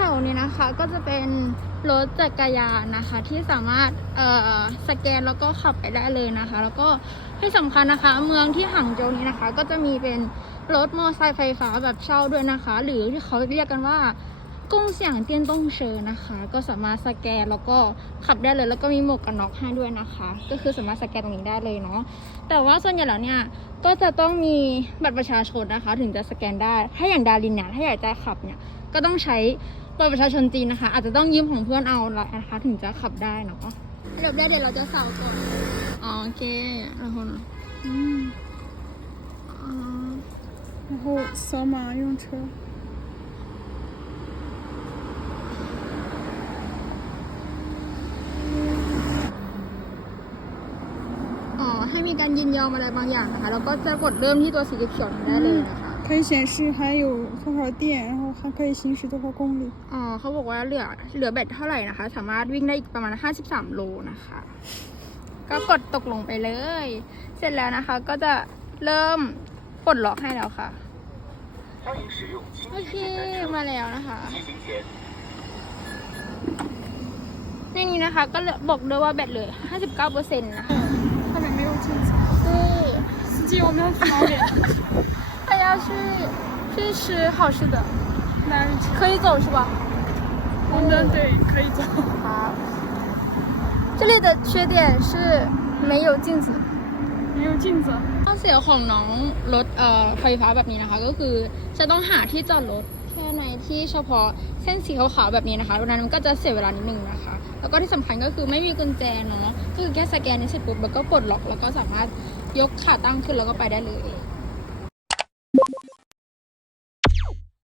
ถวนี้นะคะก็จะเป็นรถจักรยานนะคะที่สามารถเอ่อสแกนแล้วก็ขับไปได้เลยนะคะ แล้วก็ที่สำคัญนะคะ เมืองที่ห่างโจนี้นะคะ ก็จะมีเป็นรถมอเตอร์ไซค์ไฟฟ้าแบบเช่าด้วยนะคะ หรือที่เขาเรียกกันว่ากุ้งเสียงเตี้ยนต้องเชอนะคะ ก็สามารถสแกนแล้วก็ขับได้เลย แล้วก็มีหมวกกันน็อกให้ด้วยนะคะ ก็คือสามารถสแกนตรงนี้ได้เลยเนาะแต่ว่าส่วนใหญ่แล้วเนี่ยก็จะต้องมีบัตรประชาชนนะคะ ถึงจะสแกนได้ ถ้าอย่างดารินเนี่ยถ้าอยากจะขับเนี่ยก็ต้องใช้ บัตรประชาชนจีนนะคะ อาจจะต้องยืมของเพื่อนเอาละนะคะ ถึงจะขับได้เนาะเดี๋ยวได้เดี๋ยวเราจะสาวก่อนอ๋อโอเคแล้วคนอืมอ๋อ 然后扫码用车。 อ๋อให้มีการยินยอมอะไรบางอย่างนะคะ แล้วก็จะกดเริ่มที่ตัวสีเขียวนี้ได้เลยนะคะ ะ 可以显示还有多少电，然后还可以行驶多少公里。 อ๋อเขาบอกว่าเหลือเหลือแบตเท่าไหร่นะคะ สามารถวิ่งได้อีกประมาณ 53 โลนะคะ ก็กดตกลงไปเลย เสร็จแล้วนะคะ ก็จะเริ่มปลดล็อกให้แล้วค่ะ 欢迎使用轻 โอเค มาแล้วนะคะ 骑行前 ในนี้นะคะก็เหลือบอกด้วยว่าแบตเหลือ 59%นะคะ 后面没有镜子。 คือ 司机，我们要去哪里？ 他要去去吃好吃的哪里去？可以走是吧我们对，可以走。好这里的缺点是没有镜子没有镜子。 ข้อเสียของน้องรถเอ่อไฟฟ้าแบบนี้นะคะ ก็คือจะต้องหาที่จอดรถแค่ในที่เฉพาะเส้นสีขาวๆแบบนี้นะคะดังนั้นมันก็จะเสียเวลานิดนึงนะคะ แล้วก็ที่สำคัญก็คือไม่มีกุญแจเนาะก็คือแค่สแกนนี้เสร็จปุ๊บแล้วก็ปลดล็อกแล้วก็สามารถยกขาตั้งขึ้นแล้วก็ไปได้เลย